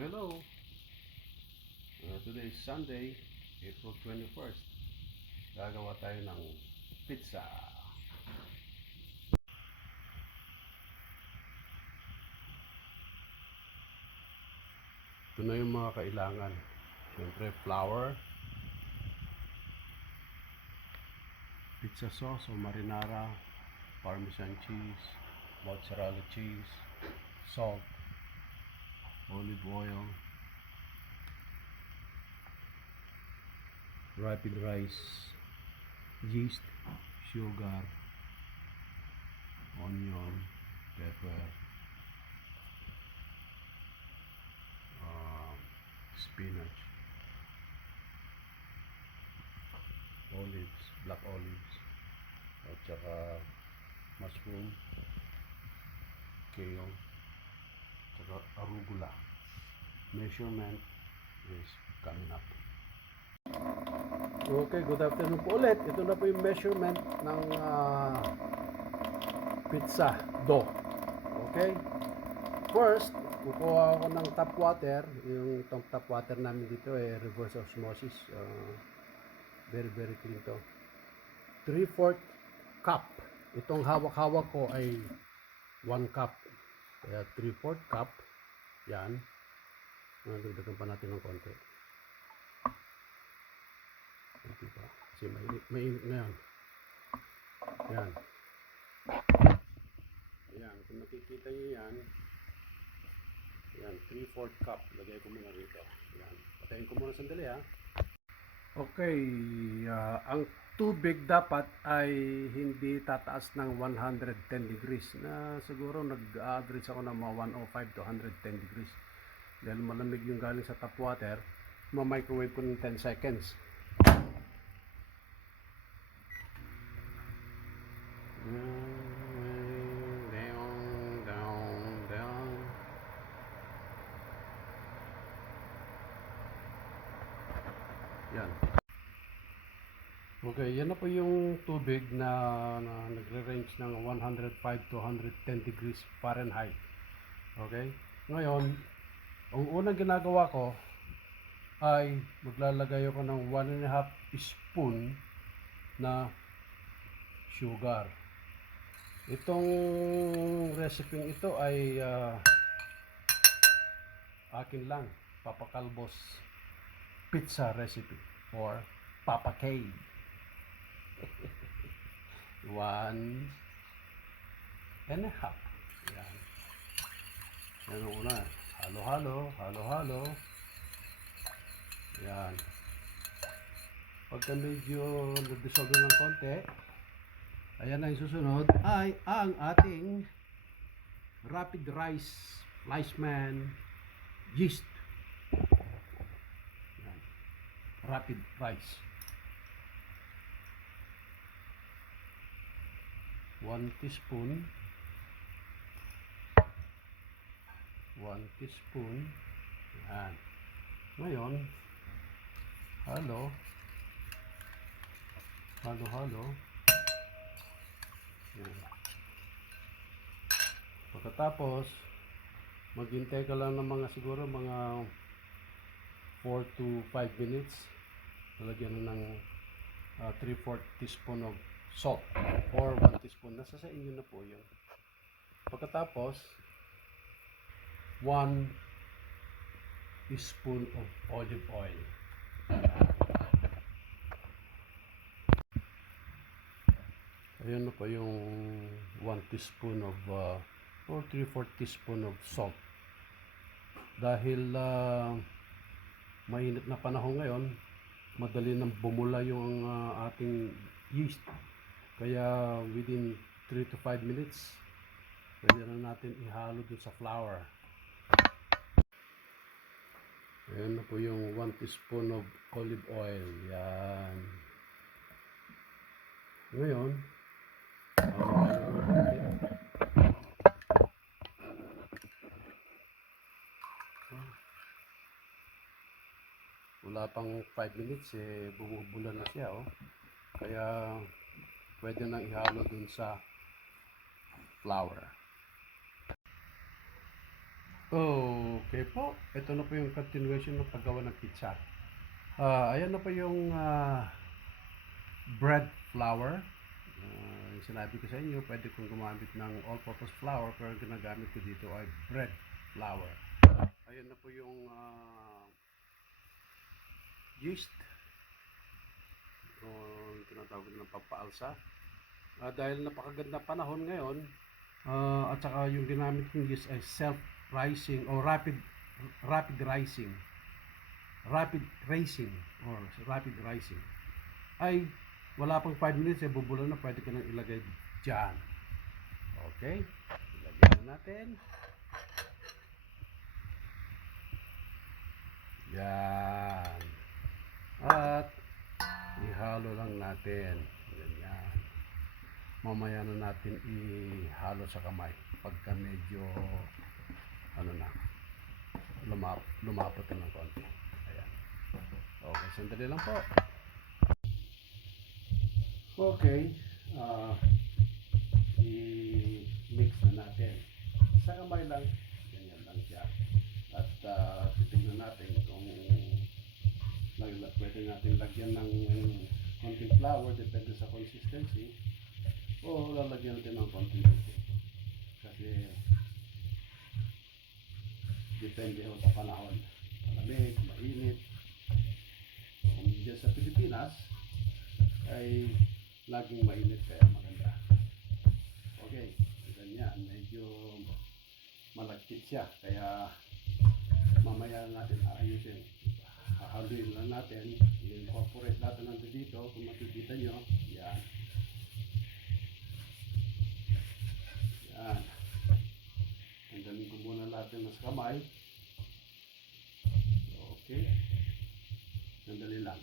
Hello. Today is Sunday, April 21st. Gagawa tayo ng pizza. Ito na yung mga kailangan. Siyempre, flour, pizza sauce o marinara, parmesan cheese, mozzarella cheese, salt, olive oil, rapid rice, yeast, sugar, onion, pepper, spinach, olives, black olives, at saka mushroom, kale, saka arugula. Measurement is coming up. Okay, good afternoon po ulit. Ito na po yung measurement ng pizza dough. Okay? First, kukuha ako ng tap water. Yung tap water namin dito reverse osmosis. Very clean to. 3/4 cup. Itong hawak-hawak ko ay 1 cup. Kaya 3/4 cup. Yan. Dagdagan pa natin ng konti. Diba? Kasi mainit na yan. Yan. Ayan. Kung nakikita nyo yan. Yan. 3/4 cup. Lagay ko muna rito. Yan. Patayin ko muna sandali ha. Okay. Ang tubig dapat ay hindi tataas ng 110 degrees. Na siguro nag-average ako ng mga 105 to 110 degrees. Dahil malamig yung galing sa tap water, ma-microwave ko ng 10 seconds. Yan. Okay, yan na po yung tubig na nagre-range ng 105 to 110 degrees Fahrenheit. Okay? Ngayon, ang unang ginagawa ko ay maglalagay ako ng 1.5 spoon na sugar. Itong recipe ito ay akin lang, Papa Calvo's pizza recipe or Papa K. 1.5. Yan. Yan ang una. Halo-halo. Yan. Pagka medyo nag-dissolve ng konti, ayan na yung susunod ay ang ating rapid rice Fleischmann yeast. Yan. Rapid rice. 1 teaspoon. 1 teaspoon. Yan. Ngayon, halo. Yan. Pagkatapos, maghintay ka lang ng siguro mga 4 to 5 minutes. Lalagyan na ng 3/4 teaspoon of salt or 1 teaspoon. Nasa sa inyo na po yun. Pagkatapos, 1 teaspoon of olive oil. Ayan na po yung 1 teaspoon of or 3/4 teaspoon of salt. Dahil mainit na panahon ngayon, madali nang bumula yung ating yeast. Kaya within 3 to 5 minutes, pwede na natin ihalo dun sa flour. Ayan na po yung 1 teaspoon of olive oil. Yan. Ngayon, wala pang 5 minutes bumubula na siya kaya pwede nang ihalo dun sa flour. Okay po, ito na po yung continuation ng paggawa ng pizza. Ayan na po yung bread flour. Yung sinabi ko sa inyo, pwede kong gumamit ng all-purpose flour, pero ang ginagamit ko dito ay bread flour. Ayan na po yung yeast, o tinatawag ng pampaalsa. Dahil napakaganda panahon ngayon, at saka yung ginamit kong yeast ay self-rising o rapid rising ay wala pang 5 minutes ay bubulan na, pwede ka nang ilagay dyan. Okay, ilagay na natin yan at ihalo lang natin ganyan. Mamaya na natin ihalo sa kamay pagka medyo lumapot na ng konti. Ayan. Okay, sandali lang po. Okay, i-mix na natin sa kamay lang, ganyan lang siya. At titignan natin kung pwede natin lagyan ng konting flour, depende sa consistency, o lalagyan natin ng konting tubig kasi depende sa panahon, malamig, mainit. Kung dyan sa Pilipinas ay laging mainit kaya maganda. Okay, ganyan, medyo malagkit siya kaya mamaya natin aayusin. Hahaluin lang natin, i-incorporate natin nandito dito, kung makikita nyo, yan. Yan. Tanggalin ko muna natin sa kamay. Okay. Sandali lang.